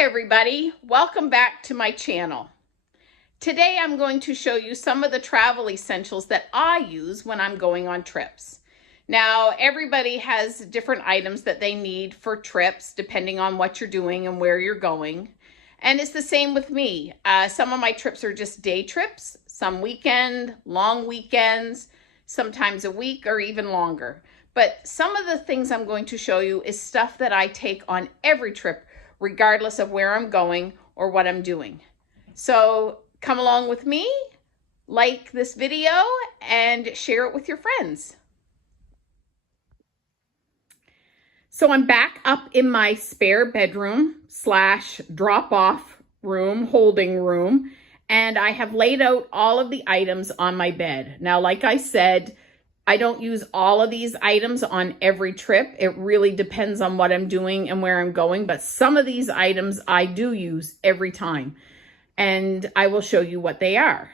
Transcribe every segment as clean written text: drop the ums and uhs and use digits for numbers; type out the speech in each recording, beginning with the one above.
everybody, welcome back to my channel. Today I'm going to show you some of the travel essentials that I use when I'm going on trips. Now everybody has different items that they need for trips depending on what you're doing and where you're going. And it's the same with me. Some of my trips are just day trips, some weekend, long weekends, sometimes a week or even longer. But some of the things I'm going to show you is stuff that I take on every trip, regardless of where I'm going or what I'm doing. So come along with me, like this video, and share it with your friends. So I'm back up in my spare bedroom / drop-off room, holding room, and I have laid out all of the items on my bed. Now, like I said, I don't use all of these items on every trip. It really depends on what I'm doing and where I'm going, but some of these items I do use every time, and I will show you what they are.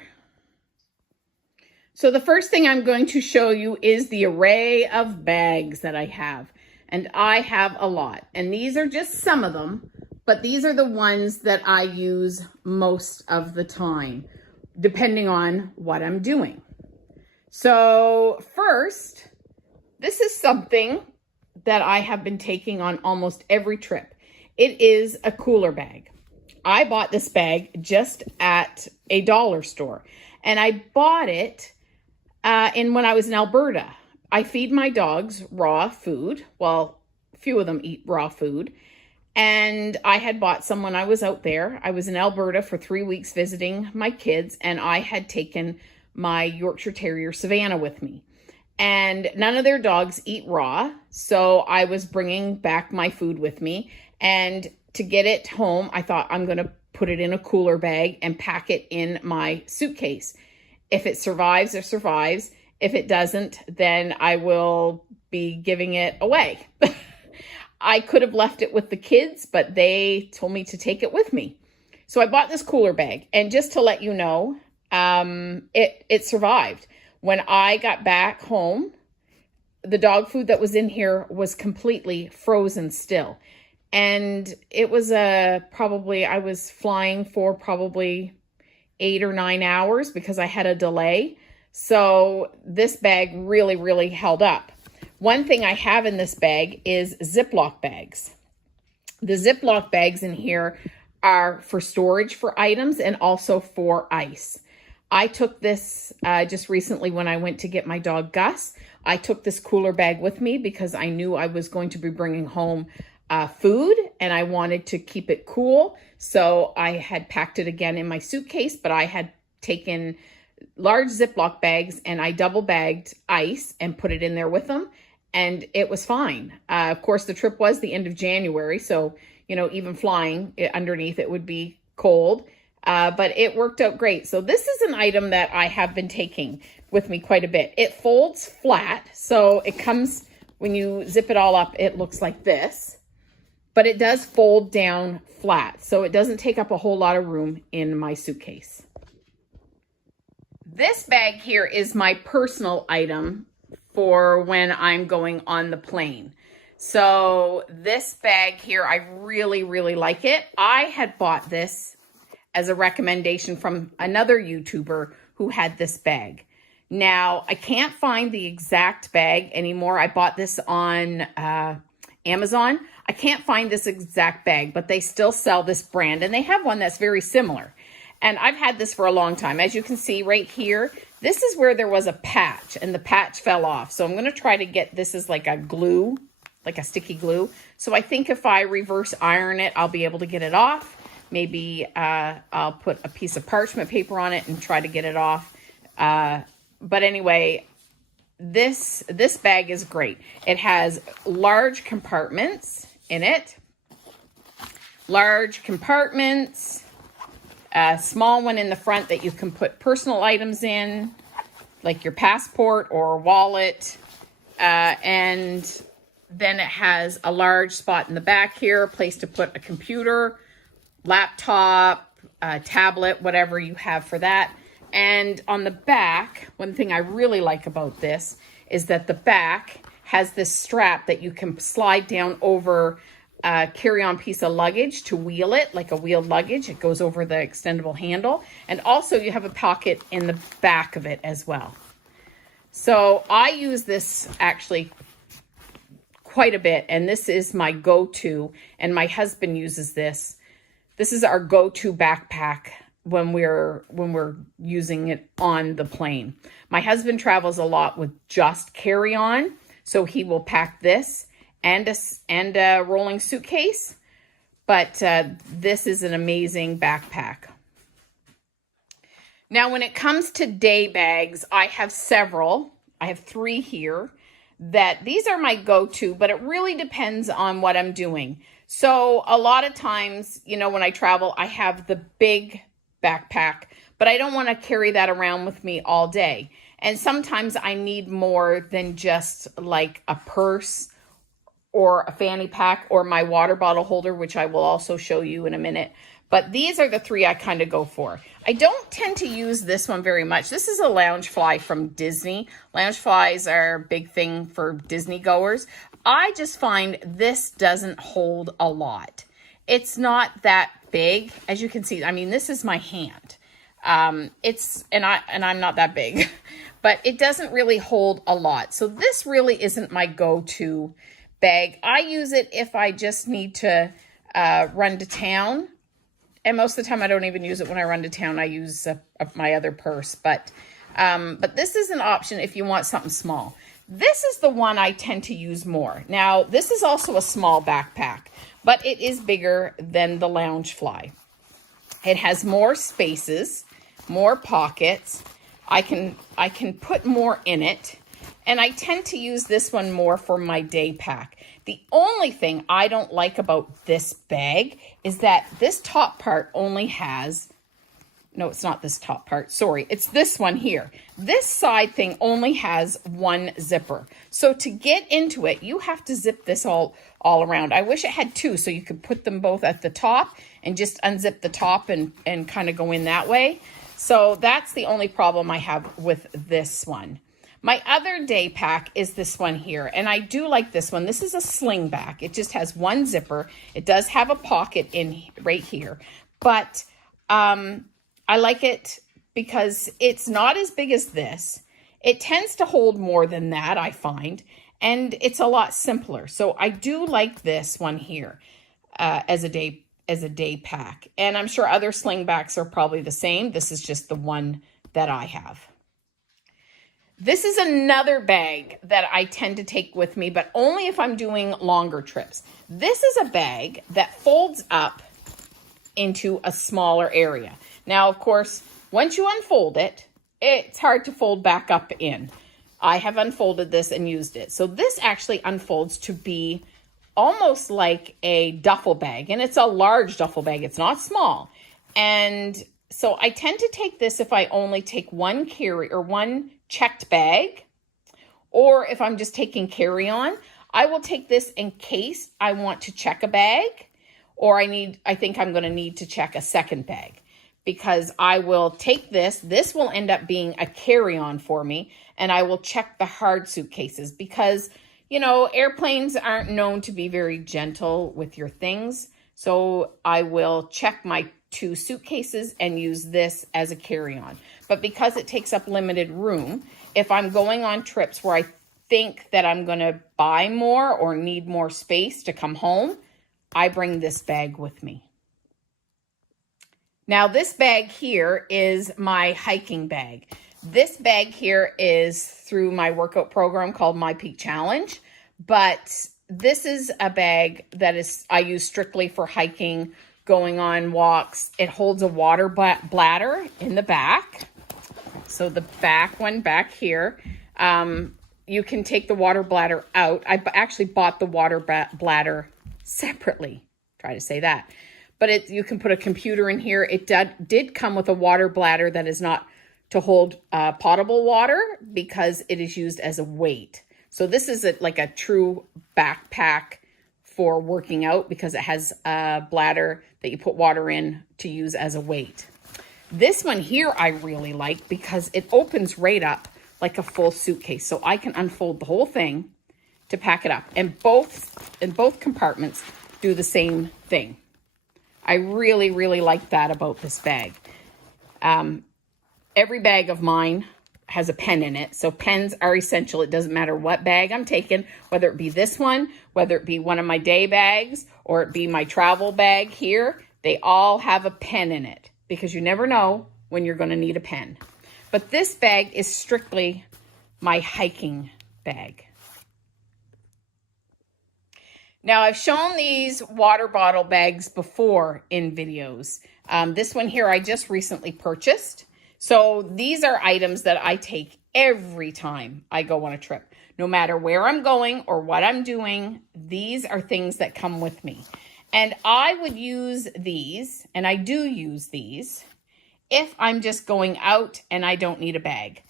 So the first thing I'm going to show you is the array of bags that I have, and I have a lot, and these are just some of them, but these are the ones that I use most of the time, depending on what I'm doing. So first, this is something that I have been taking on almost every trip. It is a cooler bag. I bought this bag just at a dollar store, and I bought it when I was in Alberta. I feed my dogs raw food. Well, a few of them eat raw food. And I had bought some when I was out there. I was in Alberta for 3 weeks visiting my kids, and I had taken my Yorkshire Terrier Savannah with me, and none of their dogs eat raw, so I was bringing back my food with me, and to get it home I thought I'm going to put it in a cooler bag and pack it in my suitcase. If it survives, it survives. If it doesn't, then I will be giving it away. I could have left it with the kids, but they told me to take it with me, so I bought this cooler bag. And just to let you know, it survived. When I got back home, the dog food that was in here was completely frozen still. And it was I was flying for probably 8 or 9 hours because I had a delay. So this bag really, really held up. One thing I have in this bag is Ziploc bags. The Ziploc bags in here are for storage for items and also for ice. I took this just recently when I went to get my dog Gus. I took this cooler bag with me because I knew I was going to be bringing home food and I wanted to keep it cool. So I had packed it again in my suitcase, but I had taken large Ziploc bags and I double bagged ice and put it in there with them, and it was fine. Of course, the trip was the end of January, so even flying underneath it would be cold. But it worked out great. So this is an item that I have been taking with me quite a bit. It folds flat, so it comes, when you zip it all up, it looks like this. But it does fold down flat, so it doesn't take up a whole lot of room in my suitcase. This bag here is my personal item for when I'm going on the plane. So this bag here, I really, really like it. I had bought this as a recommendation from another YouTuber who had this bag. Now, I can't find the exact bag anymore. I bought this on Amazon. I can't find this exact bag, but they still sell this brand, and they have one that's very similar. And I've had this for a long time. As you can see right here, this is where there was a patch, and the patch fell off. So I'm going to try to get, this is like a glue, like a sticky glue. So I think if I reverse iron it, I'll be able to get it off. Maybe I'll put a piece of parchment paper on it and try to get it off. But anyway, this bag is great. It has large compartments in it. Large compartments. A small one in the front that you can put personal items in, like your passport or wallet. And then it has a large spot in the back here, a place to put a computer, laptop, tablet, whatever you have for that. And on the back, one thing I really like about this is that the back has this strap that you can slide down over carry-on piece of luggage to wheel it, like a wheeled luggage. It goes over the extendable handle. And also you have a pocket in the back of it as well. So I use this actually quite a bit, and this is my go-to, and my husband uses this. This is our go-to backpack when we're using it on the plane. My husband travels a lot with just carry-on, so he will pack this and a rolling suitcase, but this is an amazing backpack. Now, when it comes to day bags, I have several. I have 3 here that these are my go-to, but it really depends on what I'm doing. So a lot of times, you know, when I travel, I have the big backpack, but I don't want to carry that around with me all day. And sometimes I need more than just like a purse or a fanny pack or my water bottle holder, which I will also show you in a minute. But these are the 3 I kind of go for. I don't tend to use this one very much. This is a Loungefly from Disney. Loungeflies are a big thing for Disney goers. I just find this doesn't hold a lot. It's not that big. As you can see, I mean, this is my hand. I'm not that big, but it doesn't really hold a lot. So this really isn't my go-to bag. I use it if I just need to run to town. And most of the time, I don't even use it when I run to town. I use my other purse. But this is an option if you want something small. This is the one I tend to use more. Now, this is also a small backpack, but it is bigger than the Loungefly. It has more spaces, more pockets. I can put more in it. And I tend to use this one more for my day pack. The only thing I don't like about this bag is that this top part only has, no, it's not this top part, sorry, it's this one here. This side thing only has 1 zipper. So to get into it, you have to zip this all around. I wish it had 2 so you could put them both at the top and just unzip the top and kind of go in that way. So that's the only problem I have with this one. My other day pack is this one here, and I do like this one. This is a sling back. It just has 1 zipper. It does have a pocket in right here, but I like it because it's not as big as this. It tends to hold more than that, I find, and it's a lot simpler. So I do like this one here as a day pack, and I'm sure other sling backs are probably the same. This is just the one that I have. This is another bag that I tend to take with me, but only if I'm doing longer trips. This is a bag that folds up into a smaller area. Now, of course, once you unfold it, it's hard to fold back up in. I have unfolded this and used it. So this actually unfolds to be almost like a duffel bag, and it's a large duffel bag. It's not small. And so I tend to take this if I only take one checked bag, or if I'm just taking carry-on. I will take this in case I want to check a bag, or I think I'm going to need to check a second bag, because I will take this. This will end up being a carry-on for me, and I will check the hard suitcases because, you know, airplanes aren't known to be very gentle with your things. So I will check my 2 suitcases and use this as a carry-on. But because it takes up limited room, if I'm going on trips where I think that I'm going to buy more or need more space to come home, I bring this bag with me. Now, this bag here is my hiking bag. This bag here is through my workout program called My Peak Challenge, but this is a bag that I use strictly for hiking, going on walks. It holds a water bladder in the back. So the back one back here, you can take the water bladder out. I actually bought the water bladder separately. Try to say that. But you can put a computer in here. It did come with a water bladder that is not to hold potable water because it is used as a weight. So this is like a true backpack for working out because it has a bladder that you put water in to use as a weight. This one here I really like because it opens right up like a full suitcase. So I can unfold the whole thing to pack it up. And both compartments do the same thing. I really, really like that about this bag. Every bag of mine has a pen in it. So pens are essential. It doesn't matter what bag I'm taking, whether it be this one, whether it be one of my day bags, or it be my travel bag here. They all have a pen in it because you never know when you're going to need a pen. But this bag is strictly my hiking bag. Now, I've shown these water bottle bags before in videos. This one here I just recently purchased. So these are items that I take every time I go on a trip. No matter where I'm going or what I'm doing, these are things that come with me. And I would use these, and I do use these, if I'm just going out and I don't need a bag.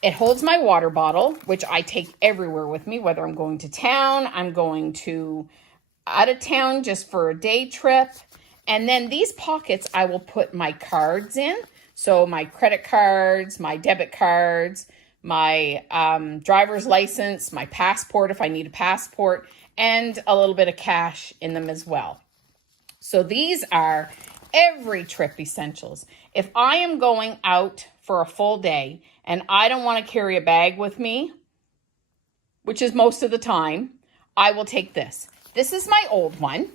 It holds my water bottle, which I take everywhere with me, whether I'm going to town, I'm going to out of town just for a day trip. And then these pockets, I will put my cards in. So my credit cards, my debit cards, my driver's license, my passport if I need a passport, and a little bit of cash in them as well. So these are every trip essentials. If I am going out for a full day and I don't want to carry a bag with me, which is most of the time, I will take this. This is my old one.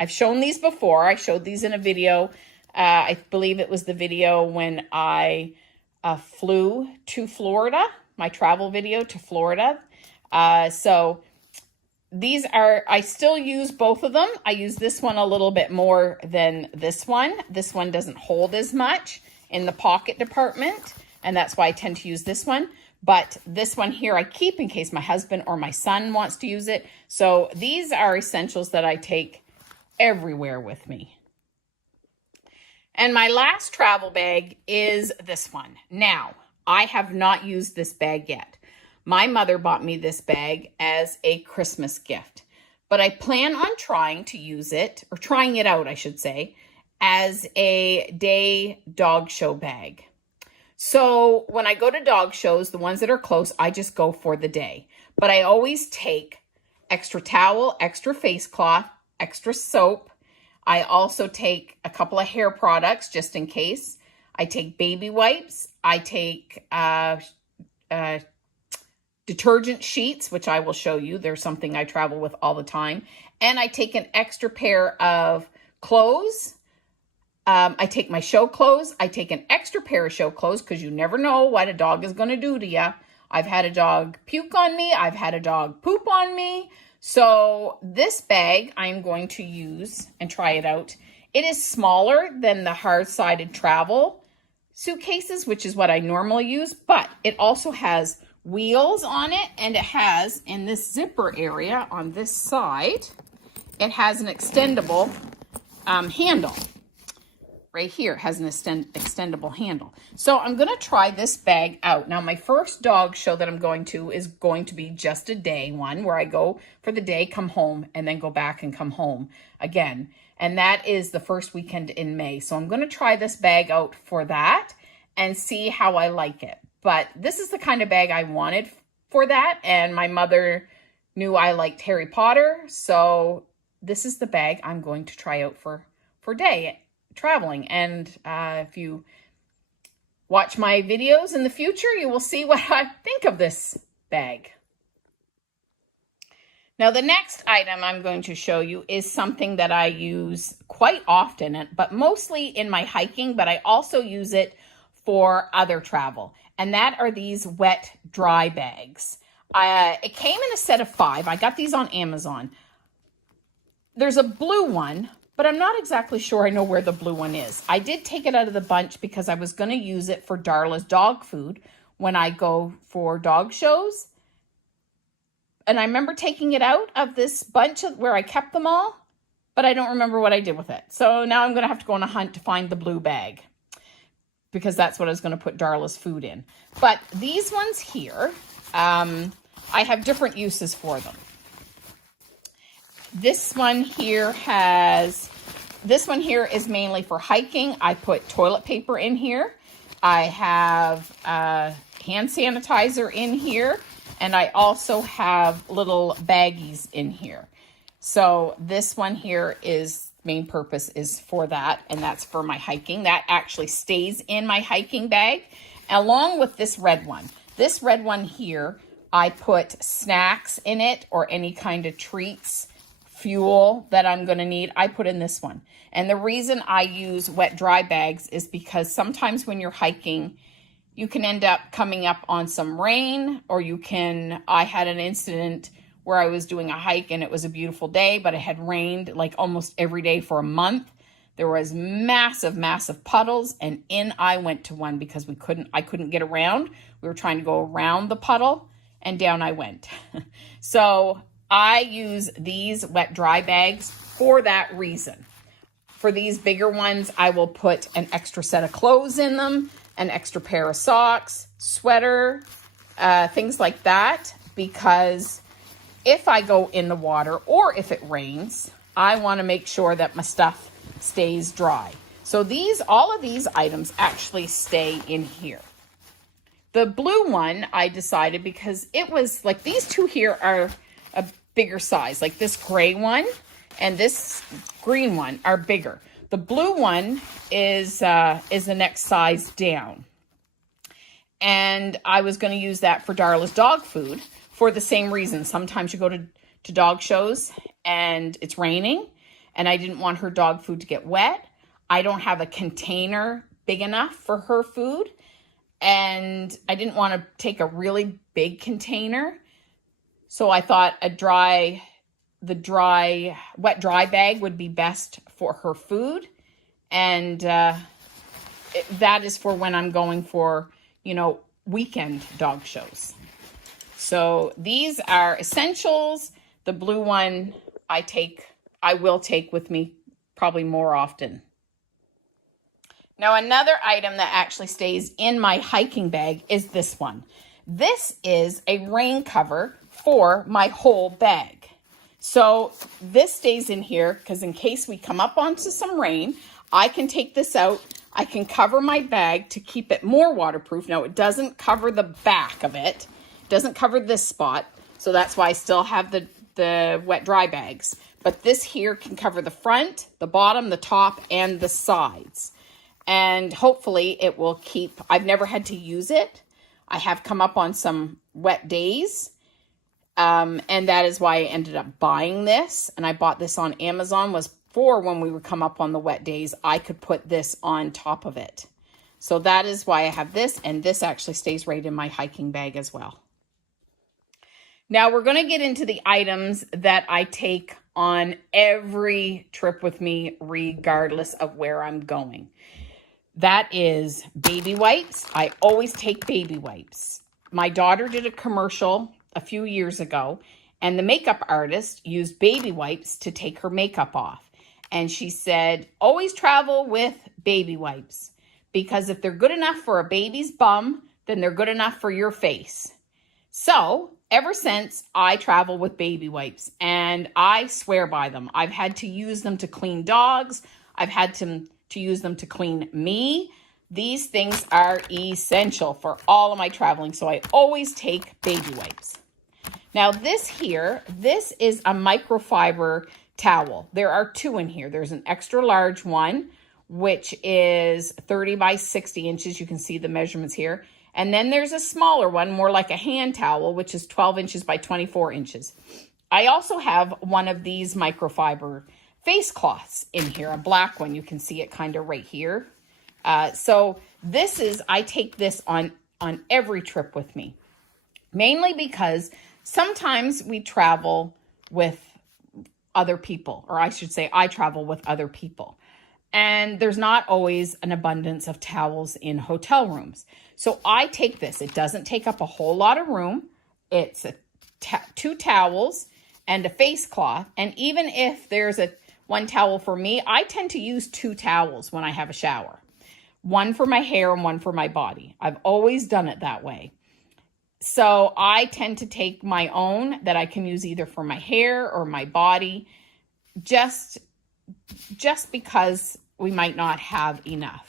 I've shown these before. I showed these in a video. I believe it was the video when I flew to Florida, my travel video to Florida. So these are, I still use both of them. I use this one a little bit more than this one. This one doesn't hold as much in the pocket department, and that's why I tend to use this one. But this one here I keep in case my husband or my son wants to use it. So these are essentials that I take everywhere with me. And my last travel bag is this one. Now, I have not used this bag yet. My mother bought me this bag as a Christmas gift, but I plan on trying to use it, or trying it out, I should say, as a day dog show bag. So when I go to dog shows, the ones that are close, I just go for the day. But I always take extra towel, extra face cloth, extra soap. I also take a couple of hair products just in case. I take baby wipes. I take detergent sheets, which I will show you. There's something I travel with all the time. And I take an extra pair of clothes. I take my show clothes. I take an extra pair of show clothes because you never know what a dog is going to do to you. I've had a dog puke on me. I've had a dog poop on me. So this bag I'm going to use and try it out. It is smaller than the hard-sided travel suitcases, which is what I normally use, but it also has wheels on it, and it has, in this zipper area on this side, it has an extendable handle. Right here has an extendable handle. So I'm going to try this bag out. Now, my first dog show that I'm going to is going to be just a day one where I go for the day, come home, and then go back and come home again. And that is the first weekend in May. So I'm going to try this bag out for that and see how I like it. But this is the kind of bag I wanted for that. And my mother knew I liked Harry Potter. So this is the bag I'm going to try out for day traveling. And if you watch my videos in the future, you will see what I think of this bag. Now, the next item I'm going to show you is something that I use quite often, but mostly in my hiking, but I also use it for other travel. And that are these wet dry bags. It came in a set of 5. I got these on Amazon. There's a blue one, but I'm not exactly sure I know where the blue one is. I did take it out of the bunch because I was going to use it for Darla's dog food when I go for dog shows. And I remember taking it out of this bunch where I kept them all, but I don't remember what I did with it. So now I'm going to have to go on a hunt to find the blue bag because that's what I was going to put Darla's food in. But these ones here, I have different uses for them. This one here is mainly for hiking. I put toilet paper in here. I have hand sanitizer in here. And I also have little baggies in here. So this one here is main purpose is for that, and that's for my hiking. That actually stays in my hiking bag along with this red one. This red one here, I put snacks in it or any kind of treats, fuel that I'm going to need. I put in this one. And the reason I use wet dry bags is because sometimes when you're hiking, you can end up coming up on some rain, or I had an incident where I was doing a hike and it was a beautiful day, but it had rained like almost every day for a month. There was massive, massive puddles, and in I went to one because I couldn't get around. We were trying to go around the puddle, and down I went. So I use these wet dry bags for that reason. For these bigger ones, I will put an extra set of clothes in them, an extra pair of socks, sweater, things like that, because if I go in the water or if it rains, I want to make sure that my stuff stays dry. So all of these items actually stay in here. The blue one I decided because it was like these two here are a bigger size, like this gray one and this green one are bigger. The blue one is the next size down. And I was going to use that for Darla's dog food for the same reason. Sometimes you go to dog shows and it's raining, and I didn't want her dog food to get wet. I don't have a container big enough for her food, and I didn't want to take a really big container. So I thought wet dry bag would be best for her food. And that is for when I'm going for, weekend dog shows. So these are essentials. The blue one I will take with me probably more often. Now, another item that actually stays in my hiking bag is this one. This is a rain cover for my whole bag. So this stays in here because in case we come up onto some rain, I can take this out. I can cover my bag to keep it more waterproof. Now, it doesn't cover the back of it. It doesn't cover this spot. So that's why I still have the wet dry bags. But this here can cover the front, the bottom, the top, and the sides. And hopefully it will keep. I've never had to use it. I have come up on some wet days. And that is why I ended up buying this. And I bought this on Amazon, was for when we would come up on the wet days, I could put this on top of it. So that is why I have this. And this actually stays right in my hiking bag as well. Now we're going to get into the items that I take on every trip with me, regardless of where I'm going. That is baby wipes. I always take baby wipes. My daughter did a commercial a few years ago, and the makeup artist used baby wipes to take her makeup off. And she said, always travel with baby wipes, because if they're good enough for a baby's bum, then they're good enough for your face. So ever since, I travel with baby wipes, and I swear by them. I've had to use them to clean dogs. I've had to use them to clean me. These things are essential for all of my traveling, so I always take baby wipes. Now this is a microfiber towel. There are two in here. There's an extra large one, which is 30 by 60 inches. You can see the measurements here. And then there's a smaller one, more like a hand towel, which is 12 inches by 24 inches. I also have one of these microfiber face cloths in here, a black one. You can see it kind of right here. So I take this on every trip with me, mainly because sometimes we travel with other people, or I should say I travel with other people. And there's not always an abundance of towels in hotel rooms. So I take this. It doesn't take up a whole lot of room. It's two towels and a face cloth. And even if there's one towel for me, I tend to use two towels when I have a shower. One for my hair and one for my body. I've always done it that way. So I tend to take my own that I can use either for my hair or my body, just because we might not have enough.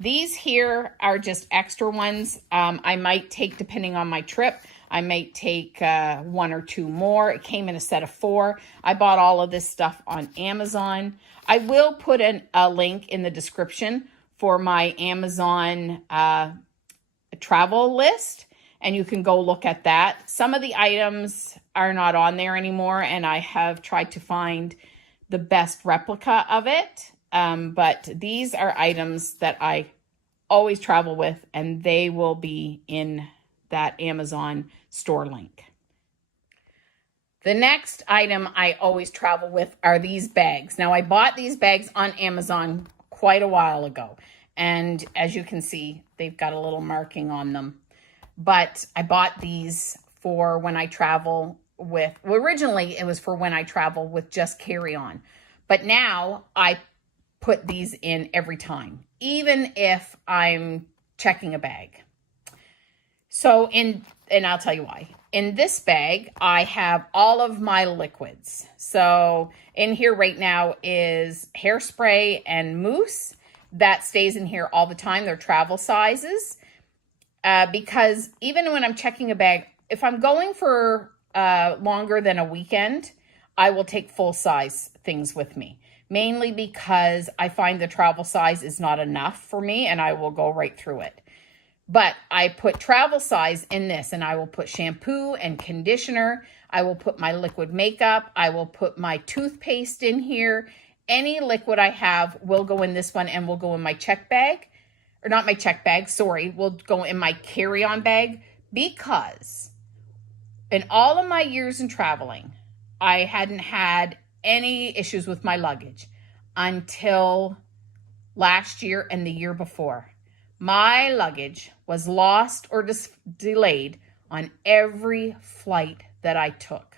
These here are just extra ones. I might take, depending on my trip, I might take 1 or 2 more. It came in a set of 4. I bought all of this stuff on Amazon. I will put a link in the description for my Amazon travel list, and you can go look at that. Some of the items are not on there anymore, and I have tried to find the best replica of it. But these are items that I always travel with, and they will be in that Amazon store link. The next item I always travel with are these bags. Now, I bought these bags on Amazon quite a while ago, and as you can see, they've got a little marking on them. But I bought these for when I travel with, well, originally it was for when I travel with just carry-on. But now I put these in every time, even if I'm checking a bag. So and I'll tell you why. In this bag, I have all of my liquids. So in here right now is hairspray and mousse. That stays in here all the time. They're travel sizes. Because even when I'm checking a bag, if I'm going for longer than a weekend, I will take full size things with me. Mainly because I find the travel size is not enough for me, and I will go right through it. But I put travel size in this, and I will put shampoo and conditioner. I will put my liquid makeup. I will put my toothpaste in here. Any liquid I have will go in this one and will go in my check bag. Or not my check bag, sorry. Will go in my carry-on bag, because in all of my years in traveling, I hadn't had any issues with my luggage until last year and the year before. My luggage was lost or delayed on every flight that I took.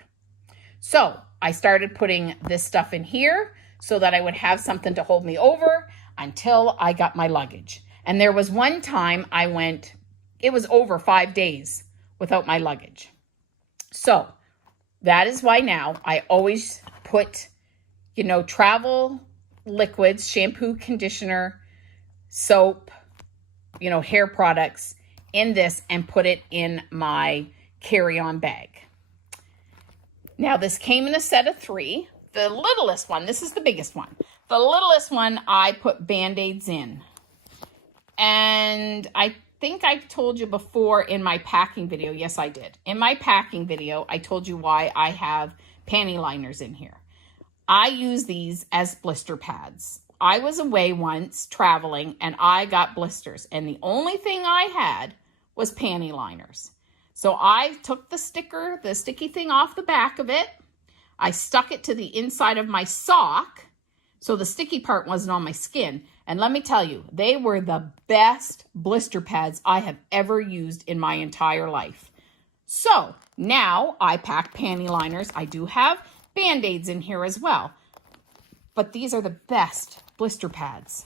So I started putting this stuff in here so that I would have something to hold me over until I got my luggage. And there was one time I went, it was over 5 days without my luggage. So that is why now I always put, travel liquids, shampoo, conditioner, soap, hair products in this and put it in my carry-on bag. Now, this came in a set of 3. The littlest one, this is the biggest one. The littlest one, I put Band-Aids in. And I think I told you before in my packing video. Yes, I did. In my packing video, I told you why I have panty liners in here. I use these as blister pads. I was away once traveling and I got blisters, and the only thing I had was panty liners. So I took the sticky thing off the back of it. I stuck it to the inside of my sock so the sticky part wasn't on my skin. And let me tell you, they were the best blister pads I have ever used in my entire life. So now I pack panty liners. I do have Band-Aids in here as well. But these are the best blister pads.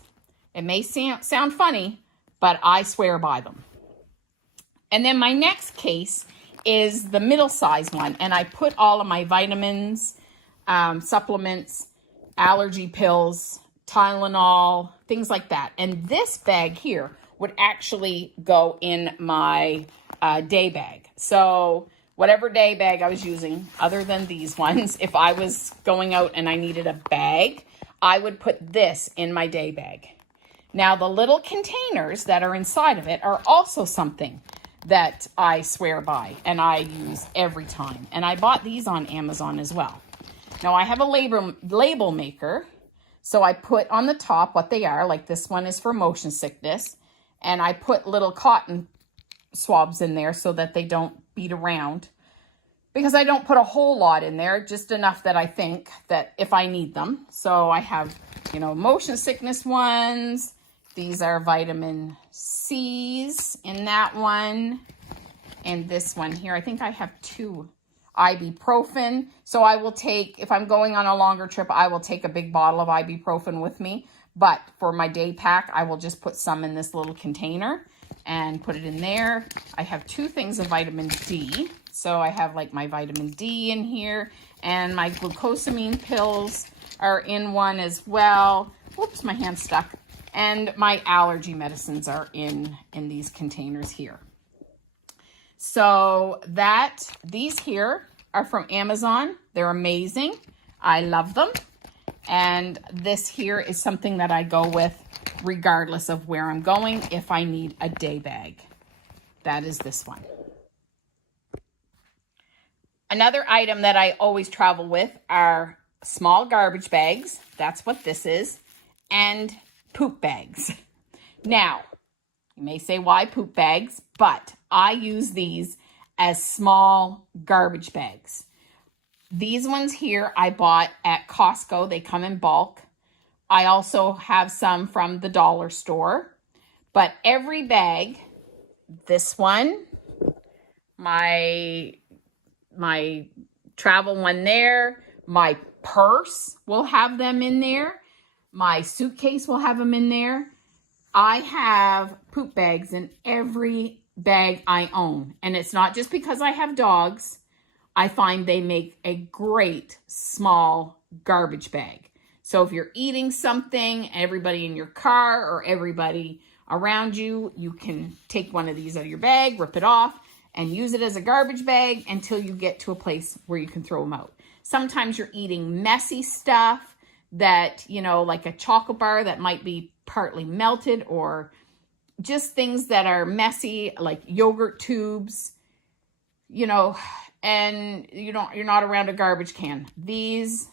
It may sound funny, but I swear by them. And then my next case is the middle size one. And I put all of my vitamins, supplements, allergy pills, Tylenol, things like that. And this bag here would actually go in my day bag. So whatever day bag I was using, other than these ones, if I was going out and I needed a bag, I would put this in my day bag. Now, the little containers that are inside of it are also something that I swear by and I use every time. And I bought these on Amazon as well. Now, I have a label maker. So I put on the top what they are. Like this one is for motion sickness. And I put little cotton swabs in there so that they don't beat around. Because I don't put a whole lot in there, just enough that I think that if I need them. So I have, motion sickness ones. These are vitamin C's in that one. And this one here, I think I have 2 ibuprofen. So I will take, if I'm going on a longer trip, I will take a big bottle of ibuprofen with me. But for my day pack, I will just put some in this little container and put it in there. I have 2 things of vitamin D. So I have like my vitamin D in here, and my glucosamine pills are in one as well. Whoops, my hand's stuck. And my allergy medicines are in these containers here. So these here are from Amazon. They're amazing. I love them. And this here is something that I go with regardless of where I'm going if I need a day bag. That is this one. Another item that I always travel with are small garbage bags. That's what this is. And poop bags. Now, you may say, why poop bags? But I use these as small garbage bags. These ones here I bought at Costco. They come in bulk. I also have some from the dollar store. But every bag, this one, my travel one there, my purse will have them in there. My suitcase will have them in there. I have poop bags in every bag I own. And it's not just because I have dogs. I find they make a great small garbage bag. So if you're eating something, everybody in your car or everybody around you, you can take one of these out of your bag, rip it off, and use it as a garbage bag until you get to a place where you can throw them out. Sometimes you're eating messy stuff that, you know, like a chocolate bar that might be partly melted, or just things that are messy, like yogurt tubes, you know, and you're not around a garbage can. These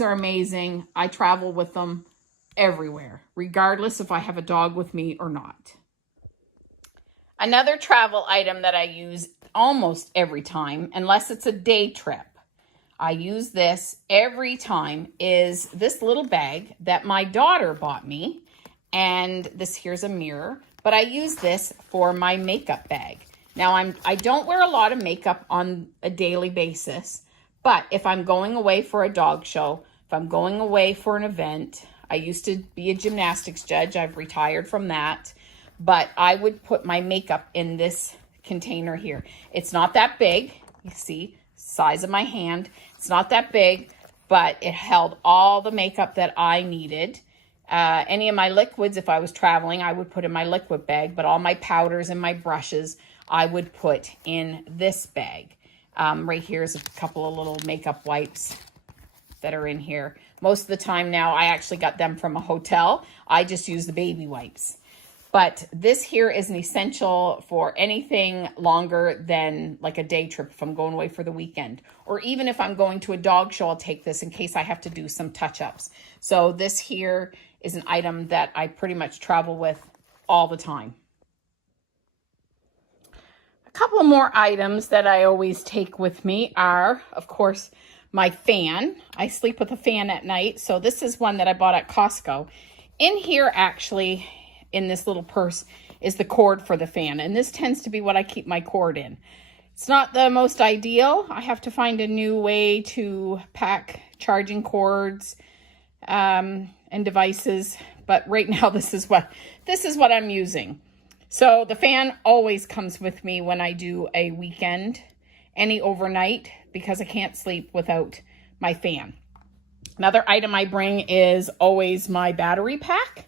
are amazing. I travel with them everywhere, regardless if I have a dog with me or not. Another travel item that I use almost every time, unless it's a day trip, I use this every time, is this little bag that my daughter bought me. And this here's a mirror, but I use this for my makeup bag. Now, I don't wear a lot of makeup on a daily basis, but if I'm going away for a dog show, if I'm going away for an event, I used to be a gymnastics judge. I've retired from that, but I would put my makeup in this container here. It's not that big. You see, size of my hand. It's not that big, but it held all the makeup that I needed. Any of my liquids, if I was traveling, I would put in my liquid bag, but all my powders and my brushes, I would put in this bag. Right here is a couple of little makeup wipes that are in here. Most of the time now, I actually got them from a hotel. I just use the baby wipes. But this here is an essential for anything longer than like a day trip if I'm going away for the weekend. Or even if I'm going to a dog show, I'll take this in case I have to do some touch-ups. So this here is an item that I pretty much travel with all the time. A couple of more items that I always take with me are, of course, my fan. I sleep with a fan at night. So this is one that I bought at Costco. In here, actually, in this little purse, is the cord for the fan. And this tends to be what I keep my cord in. It's not the most ideal. I have to find a new way to pack charging cords and devices. But right now, this is what I'm using. So the fan always comes with me when I do a weekend, any overnight, because I can't sleep without my fan. Another item I bring is always my battery pack.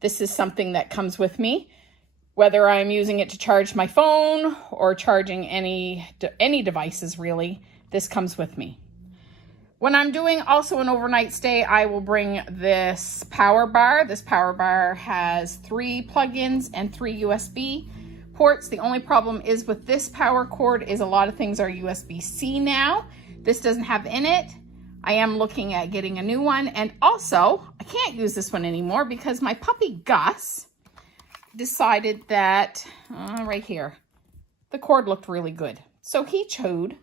This is something that comes with me, whether I'm using it to charge my phone or charging any devices, really. This comes with me. When I'm doing also an overnight stay, I will bring this power bar. This power bar has 3 plug-ins and 3 USB ports. The only problem is with this power cord is a lot of things are USB-C now. This doesn't have in it. I am looking at getting a new one. And also, I can't use this one anymore because my puppy Gus decided that, right here, the cord looked really good. So he chewed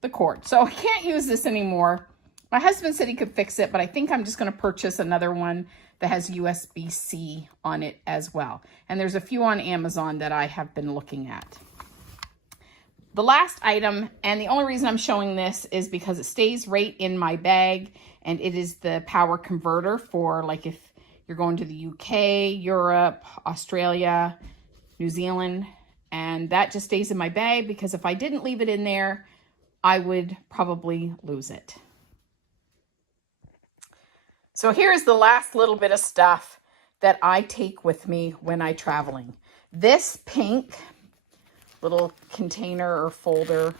the cord. So I can't use this anymore. My husband said he could fix it, but I think I'm just going to purchase another one that has USB-C on it as well. And there's a few on Amazon that I have been looking at. The last item, and the only reason I'm showing this is because it stays right in my bag, and it is the power converter for like if you're going to the UK, Europe, Australia, New Zealand, and that just stays in my bag because if I didn't leave it in there, I would probably lose it. So here's the last little bit of stuff that I take with me when I'm traveling. This pink little container or folder,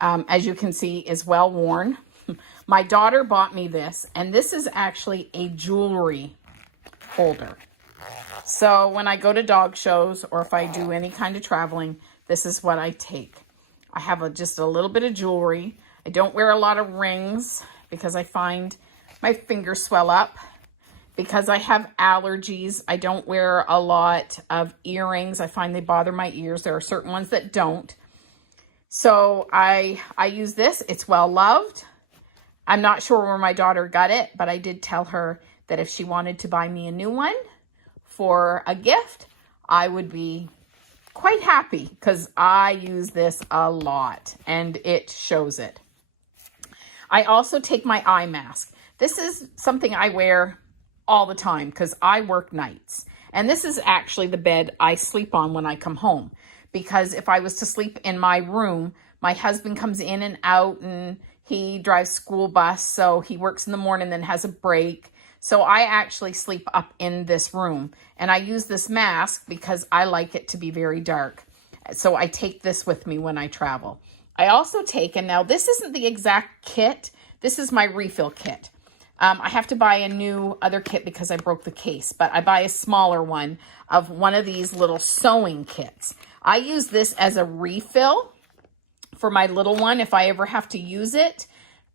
as you can see, is well worn. My daughter bought me this, and this is actually a jewelry holder. So when I go to dog shows or if I do any kind of traveling, this is what I take. I have just a little bit of jewelry. I don't wear a lot of rings because I find my fingers swell up. Because I have allergies, I don't wear a lot of earrings. I find they bother my ears. There are certain ones that don't. So I use this. It's well loved. I'm not sure where my daughter got it, but I did tell her that if she wanted to buy me a new one for a gift, I would be quite happy because I use this a lot and it shows it. I also take my eye mask. This is something I wear all the time because I work nights. And this is actually the bed I sleep on when I come home. Because if I was to sleep in my room, my husband comes in and out and he drives school bus. So he works in the morning, then has a break. So I actually sleep up in this room. And I use this mask because I like it to be very dark. So I take this with me when I travel. I also take, and now this isn't the exact kit. This is my refill kit. I have to buy a new other kit because I broke the case, but I buy a smaller one of one of these little sewing kits. I use this as a refill for my little one if I ever have to use it.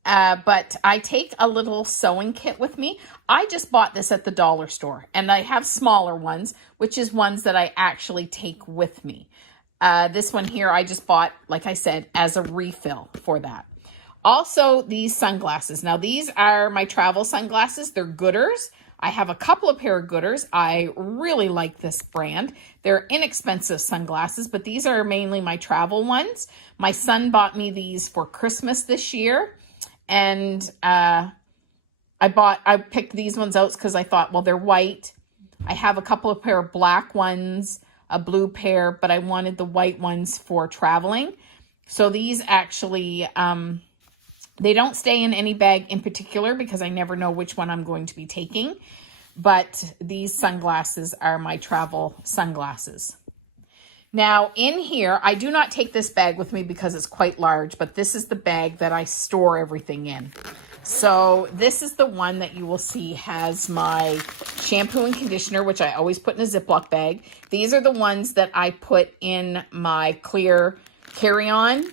But I take a little sewing kit with me. I just bought this at the dollar store, and I have smaller ones, which is ones that I actually take with me. This one here I just bought, like I said, as a refill for that. Also, these sunglasses. Now, these are my travel sunglasses. They're Gooders. I have a couple of pair of Gooders. I really like this brand. They're inexpensive sunglasses, but these are mainly my travel ones. My son bought me these for Christmas this year, and I picked these ones out because I thought, well, they're white. I have a couple of pair of black ones, a blue pair, but I wanted the white ones for traveling. So these actually... they don't stay in any bag in particular because I never know which one I'm going to be taking. But these sunglasses are my travel sunglasses. Now in here, I do not take this bag with me because it's quite large, but this is the bag that I store everything in. So this is the one that you will see has my shampoo and conditioner, which I always put in a Ziploc bag. These are the ones that I put in my clear carry-on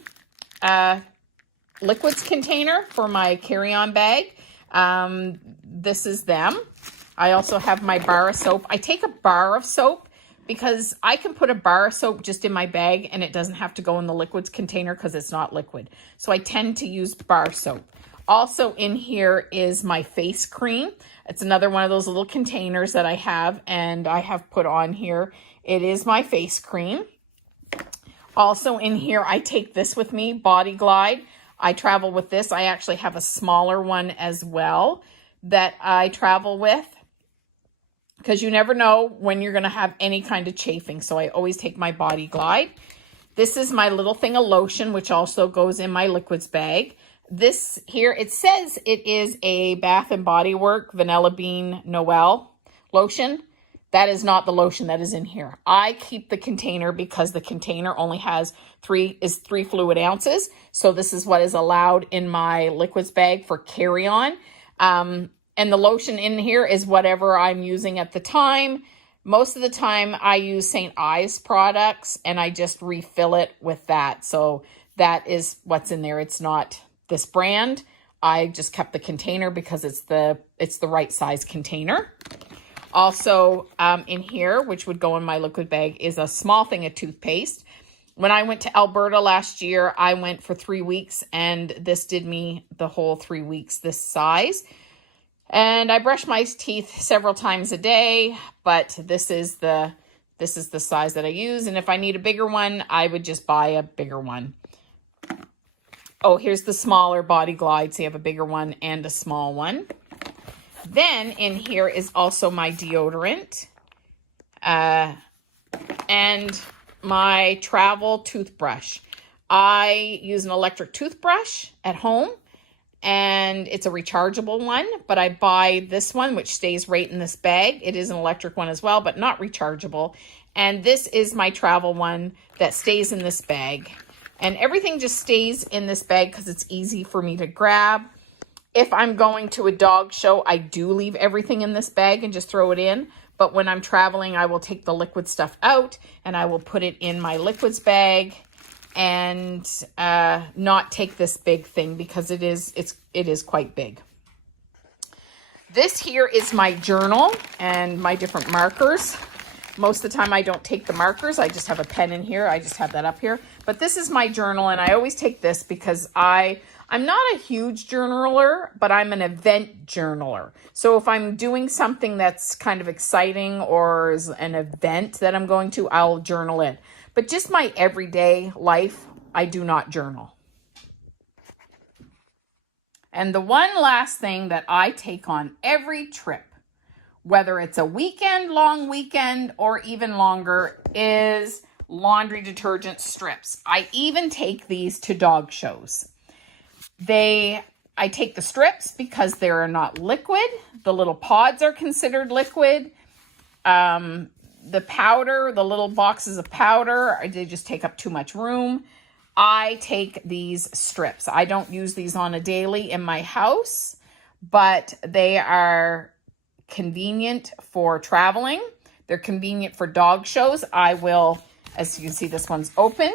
liquids container for my carry-on bag. This is them. I also have my bar of soap. I take a bar of soap because I can put a bar of soap just in my bag and it doesn't have to go in the liquids container because it's not liquid. So I tend to use bar soap. Also in here is my face cream. It's another one of those little containers that I have, and I have put on here. It is my face cream. Also in here, I take this with me, Body Glide. I travel with this. I actually have a smaller one as well that I travel with because you never know when you're going to have any kind of chafing. So I always take my Body Glide. This is my little thing of lotion, which also goes in my liquids bag. This here, it says it is a Bath and Body Works Vanilla Bean Noel lotion. That is not the lotion that is in here. I keep the container because the container only has three fluid ounces. So this is what is allowed in my liquids bag for carry-on. And the lotion in here is whatever I'm using at the time. Most of the time I use St. Ives products and I just refill it with that. So that is what's in there. It's not this brand. I just kept the container because it's the right size container. Also in here, which would go in my liquid bag, is a small thing of toothpaste. When I went to Alberta last year, I went for 3 weeks, and this did me the whole 3 weeks, this size. And I brush my teeth several times a day, but this is the size that I use. And if I need a bigger one, I would just buy a bigger one. Oh, here's the smaller Body Glide. So you have a bigger one and a small one. Then in here is also my deodorant and my travel toothbrush. I use an electric toothbrush at home, and it's a rechargeable one, but I buy this one, which stays right in this bag. It is an electric one as well, but not rechargeable. And this is my travel one that stays in this bag. And everything just stays in this bag because it's easy for me to grab. If I'm going to a dog show, I do leave everything in this bag and just throw it in. But when I'm traveling, I will take the liquid stuff out and I will put it in my liquids bag and not take this big thing because it is quite big. This here is my journal and my different markers. Most of the time I don't take the markers. I just have a pen in here. I just have that up here. But this is my journal, and I always take this because I'm not a huge journaler, but I'm an event journaler. So if I'm doing something that's kind of exciting or is an event that I'm going to, I'll journal it. But just my everyday life, I do not journal. And the one last thing that I take on every trip, whether it's a weekend, long weekend, or even longer, is laundry detergent strips. I even take these to dog shows. I take the strips because they're not liquid. The little pods are considered liquid. The powder, the little boxes of powder, they just take up too much room. I take these strips. I don't use these on a daily in my house, but they are convenient for traveling. They're convenient for dog shows. I will, as you can see, this one's open.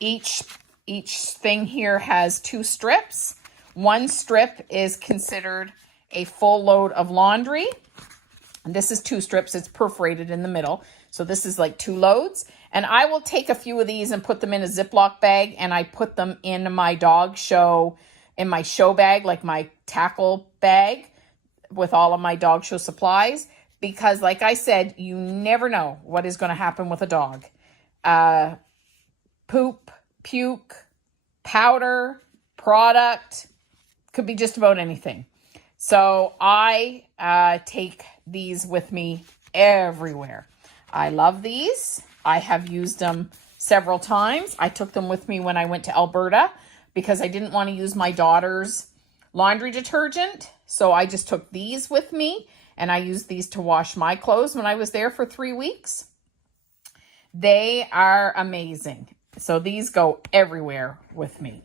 Each thing here has 2 strips. One strip is considered a full load of laundry. And this is 2 strips. It's perforated in the middle. So this is like 2 loads. And I will take a few of these and put them in a Ziploc bag, and I put them in my dog show, in my show bag, like my tackle bag with all of my dog show supplies. Because like I said, you never know what is going to happen with a dog. Poop, puke, powder, product, could be just about anything. So I take these with me everywhere. I love these. I have used them several times. I took them with me when I went to Alberta because I didn't want to use my daughter's laundry detergent. So I just took these with me, and I used these to wash my clothes when I was there for 3 weeks. They are amazing. So these go everywhere with me.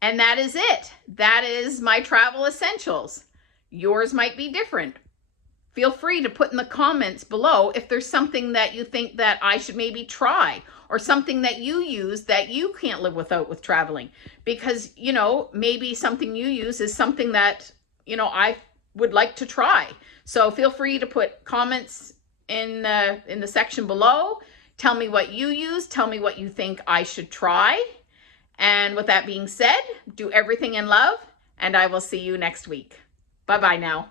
And that is it. That is my travel essentials. Yours might be different. Feel free to put in the comments below if there's something that you think that I should maybe try, or something that you use that you can't live without with traveling. Because, you know, maybe something you use is something that, you know, I would like to try. So feel free to put comments in the section below. Tell me what you use. Tell me what you think I should try. And with that being said, do everything in love, and I will see you next week. Bye-bye now.